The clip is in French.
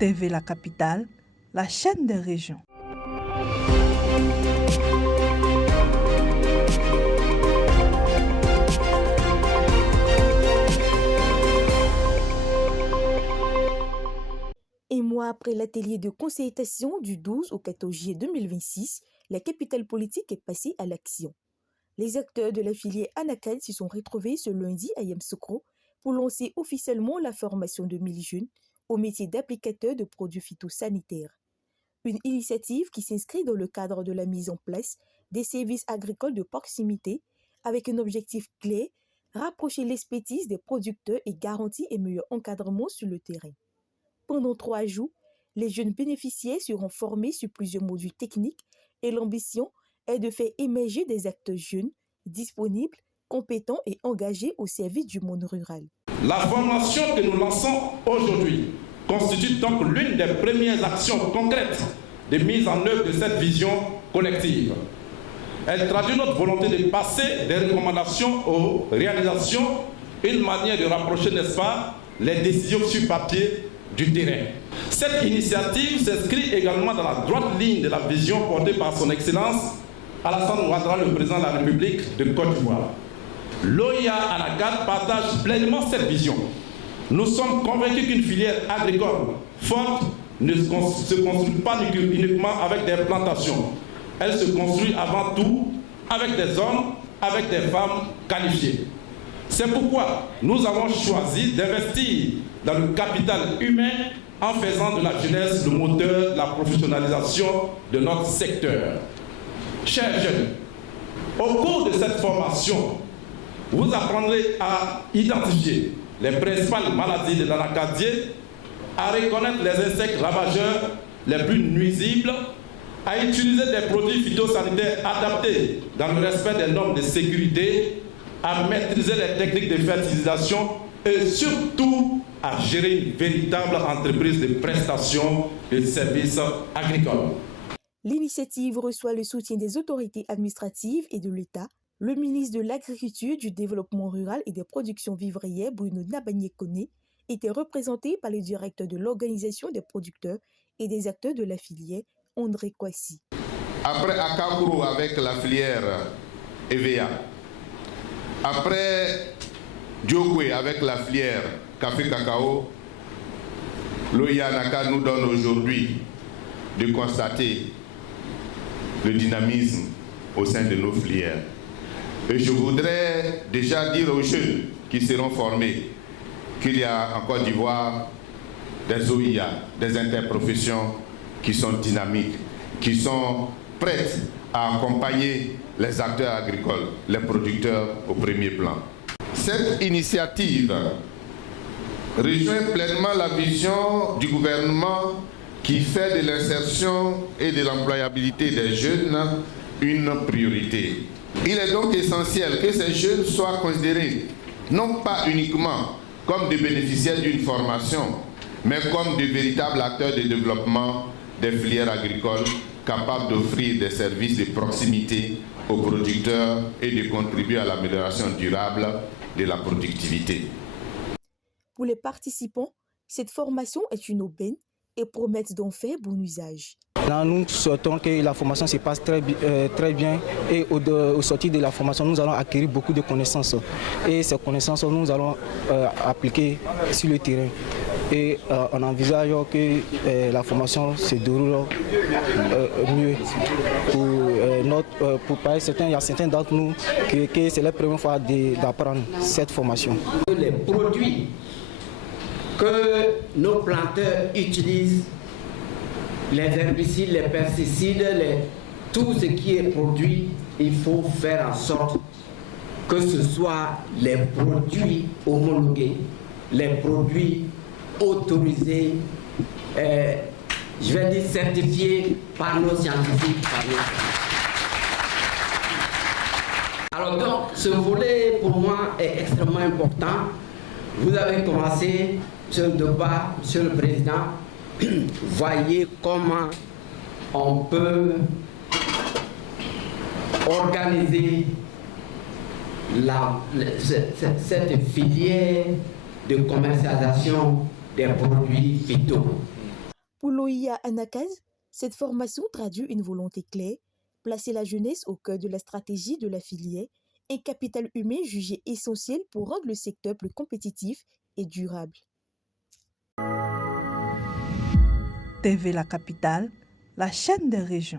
TV La Capitale, la chaîne des régions. Un mois après l'atelier de concertation du 12 au 14 juillet 2026, la capitale politique est passée à l'action. Les acteurs de la filière Anacal se sont retrouvés ce lundi à Yamoussoukro pour lancer officiellement la formation de 1000 jeunes au métier d'applicateur de produits phytosanitaires. Une initiative qui s'inscrit dans le cadre de la mise en place des services agricoles de proximité avec un objectif clair, rapprocher l'expertise des producteurs et garantir un meilleur encadrement sur le terrain. Pendant 3 jours, les jeunes bénéficiaires seront formés sur plusieurs modules techniques et l'ambition est de faire émerger des acteurs jeunes, disponibles, compétents et engagés au service du monde rural. La formation que nous lançons aujourd'hui constitue donc l'une des premières actions concrètes de mise en œuvre de cette vision collective. Elle traduit notre volonté de passer des recommandations aux réalisations, une manière de rapprocher, n'est-ce pas, les décisions sur papier du terrain. Cette initiative s'inscrit également dans la droite ligne de la vision portée par son Excellence Alassane Ouattara, le président de la République de Côte d'Ivoire. L'OIA Anacal partage pleinement cette vision. Nous sommes convaincus qu'une filière agricole forte ne se construit pas uniquement avec des plantations. Elle se construit avant tout avec des hommes, avec des femmes qualifiées. C'est pourquoi nous avons choisi d'investir dans le capital humain en faisant de la jeunesse le moteur de la professionnalisation de notre secteur. Chers jeunes, au cours de cette formation, vous apprendrez à identifier les principales maladies de l'anacardie, à reconnaître les insectes ravageurs les plus nuisibles, à utiliser des produits phytosanitaires adaptés dans le respect des normes de sécurité, à maîtriser les techniques de fertilisation et surtout à gérer une véritable entreprise de prestations de services agricoles. L'initiative reçoit le soutien des autorités administratives et de l'État. Le ministre de l'Agriculture, du Développement rural et des productions vivrières, Bruno Nabagné-Koné, était représenté par le directeur de l'Organisation des producteurs et des acteurs de la filière, André Kwasi. Après Akakuro avec la filière EVA, après Diokwe avec la filière café-cacao, l'OIA Anacal nous donne aujourd'hui de constater le dynamisme au sein de nos filières. Et je voudrais déjà dire aux jeunes qui seront formés qu'il y a en Côte d'Ivoire des OIA, des interprofessions qui sont dynamiques, qui sont prêtes à accompagner les acteurs agricoles, les producteurs au premier plan. Cette initiative rejoint pleinement la vision du gouvernement qui fait de l'insertion et de l'employabilité des jeunes une priorité. Il est donc essentiel que ces jeunes soient considérés non pas uniquement comme des bénéficiaires d'une formation, mais comme de véritables acteurs de développement des filières agricoles capables d'offrir des services de proximité aux producteurs et de contribuer à l'amélioration durable de la productivité. Pour les participants, cette formation est une aubaine et promet d'en faire bon usage. Là, nous souhaitons que la formation se passe très bien et au sortir de la formation, nous allons acquérir beaucoup de connaissances. Et ces connaissances, nous allons appliquer sur le terrain. Et on envisage que la formation se déroule mieux. Pour certains, il y a certains d'entre nous que c'est la première fois d'apprendre cette formation. Les produits que nos planteurs utilisent, les herbicides, les pesticides, tout ce qui est produit, il faut faire en sorte que ce soit les produits homologués, les produits autorisés, je vais dire certifiés par nos scientifiques. Alors donc, ce volet pour moi est extrêmement important. Vous avez commencé sur le débat, Monsieur le Président. Voyez comment on peut organiser cette filière de commercialisation des produits phyto. Pour l'OIA Anakaz, cette formation traduit une volonté claire, placer la jeunesse au cœur de la stratégie de la filière, un capital humain jugé essentiel pour rendre le secteur plus compétitif et durable. TV La Capitale, la chaîne des régions.